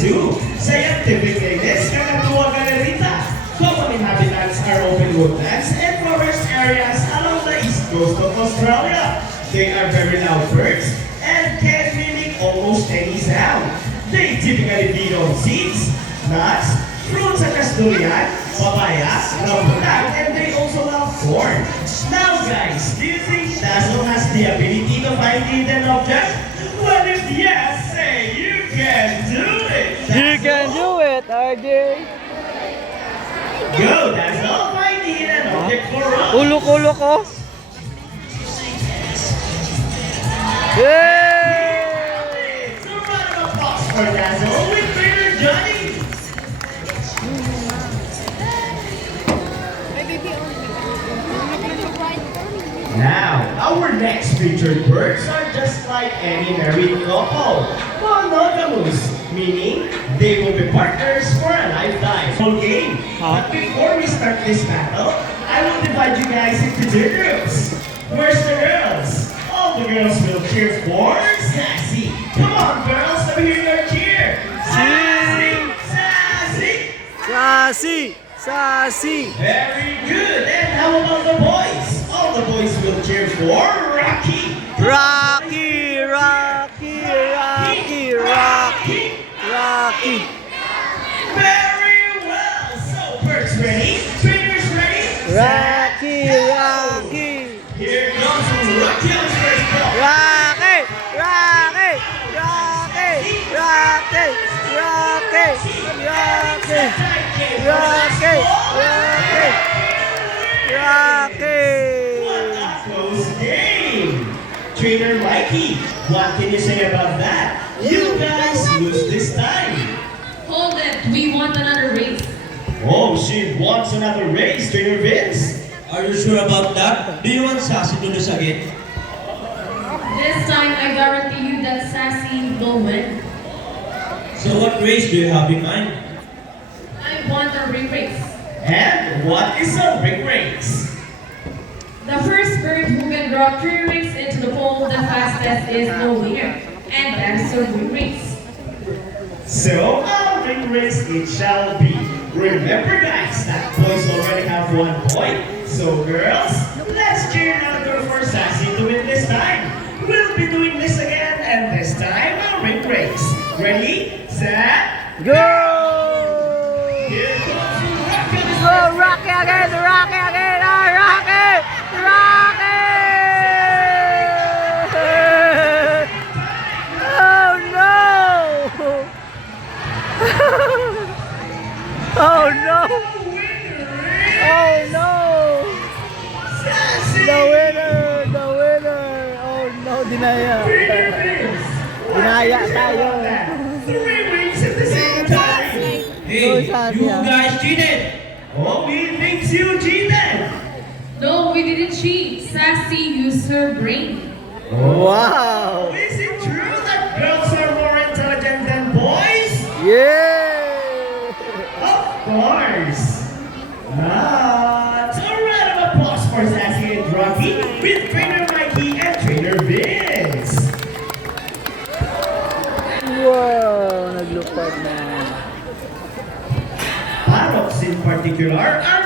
2. Scientific linis, kakatuwa galerita. Common inhabitants are open woodlands and forest areas along the east coast of Australia. They are very loud birds and can mimic almost any sound. They typically feed on seeds, nuts, fruits such as durian, papaya, rambutan, and they also love corn. Now guys, do you think Dazzle has the ability to find hidden objects? Well, if yes, say you can do it! You can do it, RJ. Go, Dazzle! Find the hidden object for us! Ulo ko. Yay! So round of applause for Dazzle with Trainer Johnny! Now, our next featured birds are just like any married couple. Monogamous, meaning they will be partners for a lifetime. Whole game. But before we start this battle, I will divide you guys into 2 groups. Where's the girls? All the girls will cheer for Sassy. Come on, girls, let me hear your cheer. Sassy, Sassy. Sassy. Very good. And how about the boys? All the boys will cheer for Rocky. Rocky. Very well. So, birds ready? Trainers ready? Rocky. Here comes Rocky on his first ball. What a close game. Trainer Mikey, what can you say about that? You guys lose this time. Hold it, we want another race. Oh, she wants another race, Trainer Vince. Are you sure about that? Do you want Sassy to lose again? This time I guarantee you that Sassy will win. So what race do you have in mind? I want a ring race. And what is a ring race? The first bird who can drop 3 rings into the pole the fastest is the winner. And that is a ring race. So, a ring race it shall be. Remember guys, that boys already have 1 point. So girls, let's cheer louder for Sassy to win this time. We'll be doing this again, and this time a ring race. Ready, set, Go! here comes Rocky. Go, Rocky again! Oh no! Sassy! The winner! Oh no, dinaya tayo. 3 rings at the same time. Hey, Sassy, you ah. guys cheated! Oh, we think you cheated. No, we didn't cheat. Sassy used her brain. Wow! Is it true that girls are more intelligent than boys? Yeah! Of course. So a round of applause for Sassy and Rocky with Trainer Mikey and Trainer Vince. Wow! Naglupad na. Parrots in particular are